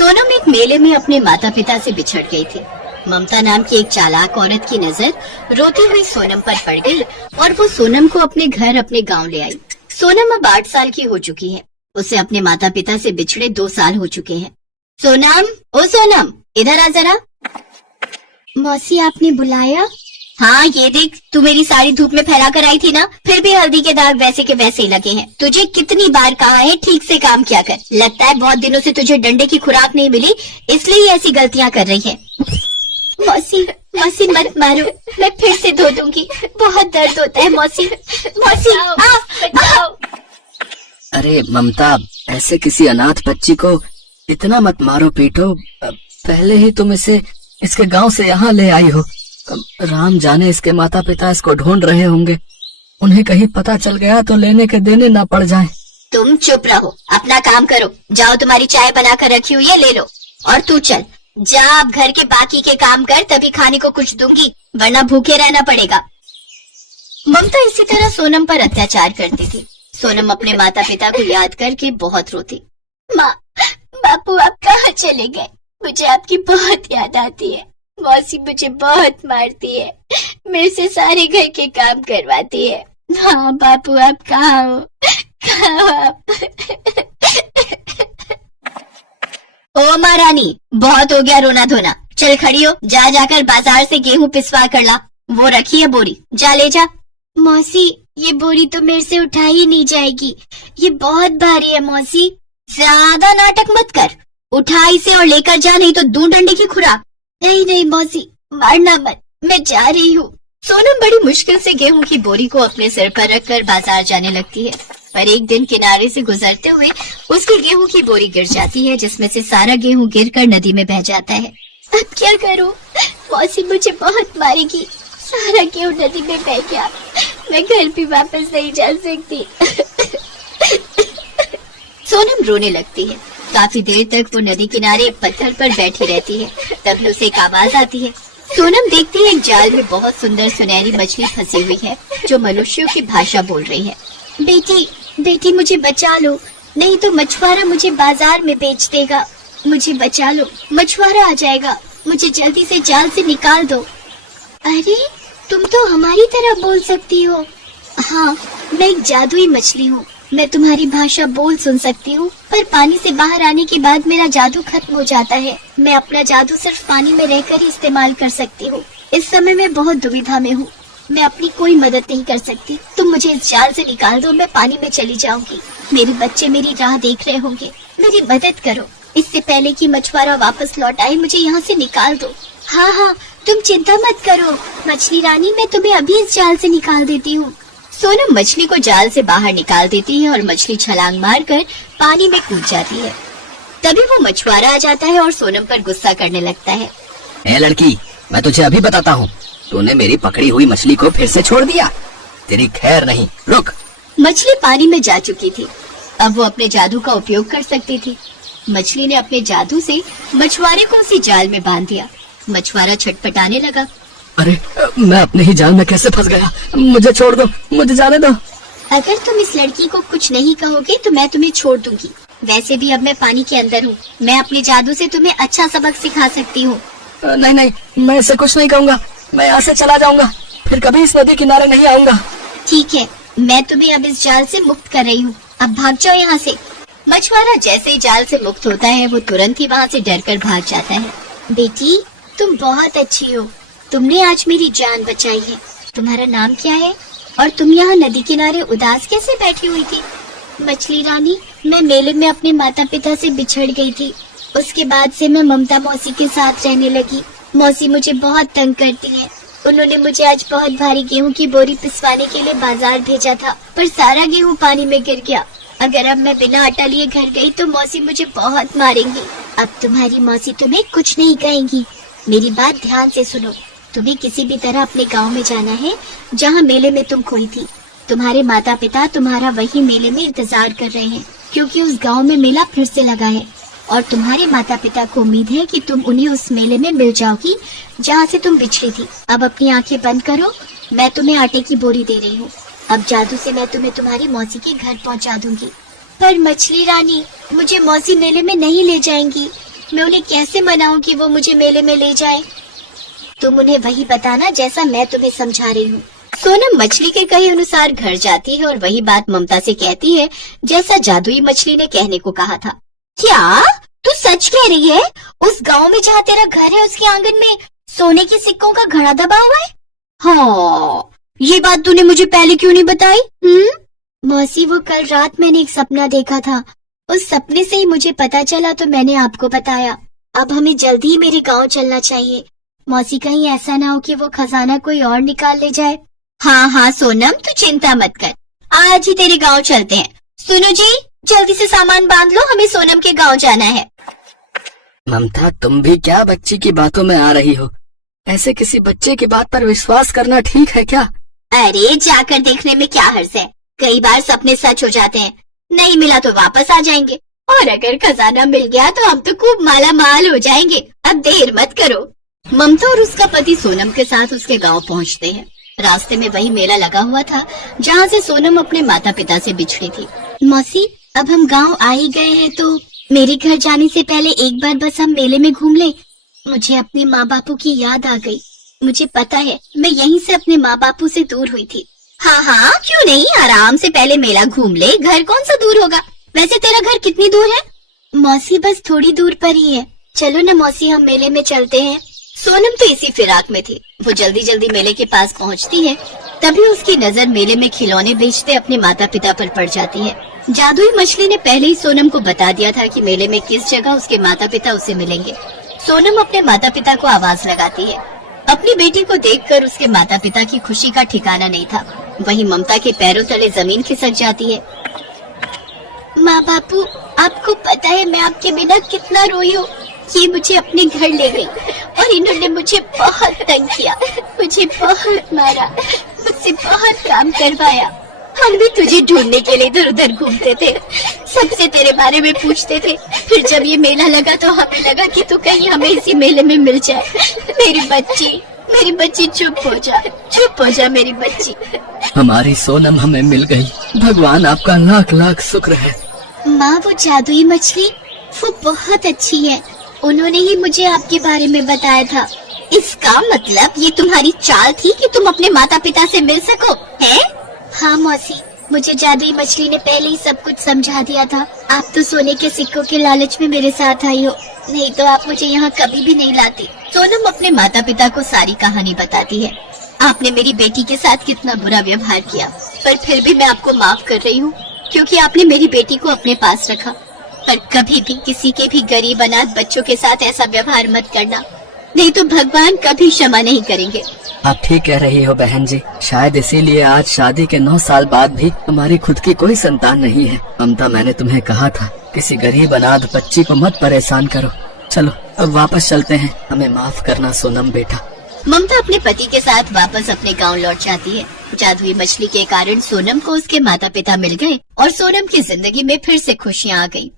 सोनम एक मेले में अपने माता पिता से बिछड़ गई थी। ममता नाम की एक चालाक औरत की नजर रोती हुई सोनम पर पड़ गई और वो सोनम को अपने घर अपने गांव ले आई। सोनम अब 8 साल की हो चुकी है। उसे अपने माता पिता से बिछड़े 2 साल हो चुके हैं। सोनम, ओ सोनम, इधर आ जरा। मौसी, आपने बुलाया? हाँ, ये देख, तू मेरी साड़ी धूप में फैला कर आई थी ना, फिर भी हल्दी के दाग वैसे के वैसे ही लगे हैं। तुझे कितनी बार कहा है ठीक से काम किया कर। लगता है बहुत दिनों से तुझे डंडे की खुराक नहीं मिली, इसलिए ऐसी गलतियाँ कर रही है। मौसी, मौसी मत मारो, मैं फिर से धो दूंगी। बहुत दर्द होता है मौसी। मौसी, बचाओ। अरे ममता, ऐसे किसी अनाथ बच्ची को इतना मत मारो पीटो। पहले ही तुम इसे इसके गांव से यहाँ ले आई हो। राम जाने इसके माता पिता इसको ढूंढ रहे होंगे। उन्हें कहीं पता चल गया तो लेने के देने ना पड़ जाए। तुम चुप रहो, अपना काम करो। जाओ, तुम्हारी चाय बना कर रखी हुई है, ले लो। और तू चल, जा अब घर के बाकी के काम कर, तभी खाने को कुछ दूंगी, वरना भूखे रहना पड़ेगा। ममता इसी तरह सोनम पर अत्याचार करती थी। सोनम अपने माता पिता को याद करके बहुत रोती। माँ, बापू आप कहाँ चले गए? मुझे आपकी बहुत याद आती है। मौसी मुझे बहुत मारती है, मेरे से सारे घर के काम करवाती है। हाँ बापू, आप कहाँ हो? कहाँ हो आप? ओ महारानी, बहुत हो गया रोना धोना। चल खड़ी हो, जा जाकर बाजार से गेहूं पिसवा कर ला। वो रखी है बोरी, जा ले जा। मौसी, ये बोरी तो मेरे से उठाई ही नहीं जाएगी, ये बहुत भारी है मौसी। ज्यादा नाटक मत कर, उठा इसे और लेकर जा, नहीं तो दूं डंडे की खुराक। नहीं नहीं मौसी, मारना मत, मैं जा रही हूँ। सोनम बड़ी मुश्किल से गेहूं की बोरी को अपने सिर पर रखकर बाजार जाने लगती है, पर एक दिन किनारे से गुजरते हुए उसकी गेहूं की बोरी गिर जाती है, जिसमें से सारा गेहूं गिरकर नदी में बह जाता है। अब क्या करूँ? मौसी मुझे बहुत मारेगी। सारा गेहूं नदी में बह गया, मैं घर भी वापस नहीं जा सकती। सोनम रोने लगती है। काफी देर तक वो नदी किनारे एक पत्थर पर बैठी रहती है। तभी उसे एक आवाज आती है। सोनम देखती है एक जाल में बहुत सुंदर सुनहरी मछली फंसी हुई है, जो मनुष्यों की भाषा बोल रही है। बेटी, बेटी मुझे बचा लो, नहीं तो मछुआरा मुझे बाजार में बेच देगा। मुझे बचा लो, मछुआरा आ जाएगा, मुझे जल्दी से जाल से निकाल दो। अरे, तुम तो हमारी तरह बोल सकती हो। हाँ, मैं एक जादुई मछली हूँ, मैं तुम्हारी भाषा बोल सुन सकती हूँ, पर पानी से बाहर आने के बाद मेरा जादू खत्म हो जाता है। मैं अपना जादू सिर्फ पानी में रहकर ही इस्तेमाल कर सकती हूँ। इस समय मैं बहुत दुविधा में हूँ, मैं अपनी कोई मदद नहीं कर सकती। तुम मुझे इस जाल से निकाल दो, मैं पानी में चली जाऊंगी। मेरे बच्चे मेरी राह देख रहे होंगे, मेरी मदद करो। इससे पहले कि मछुआरा वापस लौट आए, मुझे यहाँ से निकाल दो। हाँ हाँ, तुम चिंता मत करो मछली रानी, मैं तुम्हें अभी इस जाल से निकाल देती हूँ। सोनम मछली को जाल से बाहर निकाल देती है और मछली छलांग मारकर पानी में कूद जाती है। तभी वो मछुआरा आ जाता है और सोनम पर गुस्सा करने लगता है। ए लड़की, मैं तुझे अभी बताता हूँ, तूने मेरी पकड़ी हुई मछली को फिर से छोड़ दिया, तेरी खैर नहीं, रुक। मछली पानी में जा चुकी थी, अब वो अपने जादू का उपयोग कर सकती थी। मछली ने अपने जादू से मछुआरे को उसी जाल में बांध दिया। मछुआरा छटपटाने लगा। अरे, मैं अपने ही जाल में कैसे फंस गया? मुझे छोड़ दो, मुझे जाने दो। अगर तुम इस लड़की को कुछ नहीं कहोगे तो मैं तुम्हें छोड़ दूंगी। वैसे भी अब मैं पानी के अंदर हूँ, मैं अपने जादू से तुम्हें अच्छा सबक सिखा सकती हूँ। नहीं नहीं, मैं इसे कुछ नहीं कहूँगा, मैं यहाँ से चला जाऊँगा, फिर कभी इस नदी किनारे नहीं आऊँगा। ठीक है, मैं तुम्हें अब इस जाल से मुक्त कर रही हूँ, अब भाग जाओ यहाँ से। मछुआरा जैसे ही जाल से मुक्त होता है, वो तुरंत ही वहाँ से डरकर भाग जाता है। बेटी, तुम बहुत अच्छी हो, तुमने आज मेरी जान बचाई है। तुम्हारा नाम क्या है और तुम यहाँ नदी किनारे उदास कैसे बैठी हुई थी? मछली रानी, मैं मेले में अपने माता पिता से बिछड़ गई थी। उसके बाद से मैं ममता मौसी के साथ रहने लगी। मौसी मुझे बहुत तंग करती है। उन्होंने मुझे आज बहुत भारी गेहूं की बोरी पिसवाने के लिए बाजार भेजा था, पर सारा गेहूं पानी में गिर गया। अगर अब मैं बिना आटा लिए घर गई तो मौसी मुझे बहुत मारेंगी। अब तुम्हारी मौसी तुम्हें कुछ नहीं कहेंगी। मेरी बात ध्यान से सुनो, तुम्हें किसी भी तरह अपने गांव में जाना है जहां मेले में तुम खोई थी। तुम्हारे माता पिता तुम्हारा वही मेले में इंतजार कर रहे हैं, क्योंकि उस गांव में मेला फिर से लगा है और तुम्हारे माता पिता को उम्मीद है कि तुम उन्हें उस मेले में मिल जाओगी जहां से तुम बिछड़ी थी। अब अपनी आंखें बंद करो, मैं तुम्हें आटे की बोरी दे रही हूँ। अब जादू से मैं तुम्हें तुम्हारी मौसी के घर पहुँचा दूंगी। पर मछली रानी, मुझे मौसी मेले में नहीं ले जाएंगी। मैं उन्हें कैसे मनाऊं कि वो मुझे मेले में ले जाए? तुम उन्हें वही बताना जैसा मैं तुम्हें समझा रही हूँ। सोनम मछली के कहे अनुसार घर जाती है और वही बात ममता से कहती है जैसा जादुई मछली ने कहने को कहा था। क्या तू सच कह रही है? उस गांव में जहाँ तेरा घर है उसके आंगन में सोने के सिक्कों का घड़ा दबा हुआ है? हाँ, ये बात तूने मुझे पहले क्यों नहीं बताई? मौसी, वो कल रात मैंने एक सपना देखा था। उस सपने से ही मुझे पता चला तो मैंने आपको बताया। अब हमें जल्दी ही मेरे गांव चलना चाहिए। मौसी, कहीं ऐसा ना हो कि वो खजाना कोई और निकाल ले जाए। हाँ सोनम, तू चिंता मत कर, आज ही तेरे गांव चलते हैं। सुनो जी, जल्दी से सामान बांध लो, हमें सोनम के गांव जाना है। ममता, तुम भी क्या बच्ची की बातों में आ रही हो? ऐसे किसी बच्चे की बात पर विश्वास करना ठीक है क्या? अरे जाकर देखने में क्या हर्ज है, कई बार सपने सच हो जाते हैं। नहीं मिला तो वापस आ जाएंगे, और अगर खजाना मिल गया तो हम तो खूब माला माल हो जाएंगे। अब देर मत करो। ममता और उसका पति सोनम के साथ उसके गांव पहुंचते हैं। रास्ते में वही मेला लगा हुआ था जहां से सोनम अपने माता पिता से बिछड़ी थी। मौसी, अब हम गांव आ ही गए हैं तो मेरे घर जाने से पहले एक बार बस हम मेले में घूम ले। मुझे अपने माँ बापू की याद आ गई। मुझे पता है मैं यहीं से अपने माँ बापू से दूर हुई थी। हाँ, क्यों नहीं, आराम से पहले मेला घूम ले, घर कौन सा दूर होगा। वैसे तेरा घर कितनी दूर है? मौसी, बस थोड़ी दूर पर ही है। चलो न मौसी, हम मेले में चलते हैं। सोनम तो इसी फिराक में थी। वो जल्दी जल्दी मेले के पास पहुंचती है। तभी उसकी नजर मेले में खिलौने बेचते अपने माता पिता पर पड़ जाती है। जादुई मछली ने पहले ही सोनम को बता दिया था कि मेले में किस जगह उसके माता पिता उसे मिलेंगे। सोनम अपने माता पिता को आवाज लगाती है। अपनी बेटी को देखकर उसके माता पिता की खुशी का ठिकाना नहीं था। वहीं ममता के पैरों तले जमीन खिसक जाती है। माँ बापू, आपको पता है मैं आपके बिना कितना रोई हूँ। ये मुझे अपने घर ले गई और इन्होंने मुझे बहुत तंग किया, मुझे बहुत मारा, मुझसे बहुत काम करवाया। हम भी तुझे ढूंढने के लिए इधर उधर घूमते थे, सबसे तेरे बारे में पूछते थे। फिर जब ये मेला लगा तो हमें लगा कि तू कहीं हमें इसी मेले में मिल जाए। मेरी बच्ची चुप हो जा मेरी बच्ची। हमारी सोनम हमें मिल गई। भगवान आपका लाख लाख शुक्र है। माँ, वो जादुई मछली वो बहुत अच्छी है। उन्होंने ही मुझे आपके बारे में बताया था। इसका मतलब ये तुम्हारी चाल थी कि तुम अपने माता पिता से मिल सको, हैं? हाँ मौसी, मुझे जादुई मछली ने पहले ही सब कुछ समझा दिया था। आप तो सोने के सिक्कों के लालच में मेरे साथ आई हो, नहीं तो आप मुझे यहाँ कभी भी नहीं लाती। सोनम अपने माता पिता को सारी कहानी बताती है। आपने मेरी बेटी के साथ कितना बुरा व्यवहार किया, पर फिर भी मैं आपको माफ कर रही हूँ, क्योंकि आपने मेरी बेटी को अपने पास रखा। पर कभी भी किसी के भी गरीब अनाथ बच्चों के साथ ऐसा व्यवहार मत करना, नहीं तो भगवान कभी क्षमा नहीं करेंगे। आप ठीक कह रही हो बहन जी। शायद इसीलिए आज शादी के 9 साल बाद भी तुम्हारी खुद की कोई संतान नहीं है। ममता, मैंने तुम्हें कहा था किसी गरीब अनाथ बच्ची को मत परेशान करो। चलो अब वापस चलते हैं, हमें माफ करना सोनम बेटा। ममता अपने पति के साथ वापस अपने गांव लौट जाती है। जादुई मछली के कारण सोनम को उसके माता पिता मिल गए और सोनम की जिंदगी में फिर से खुशियाँ आ गयी।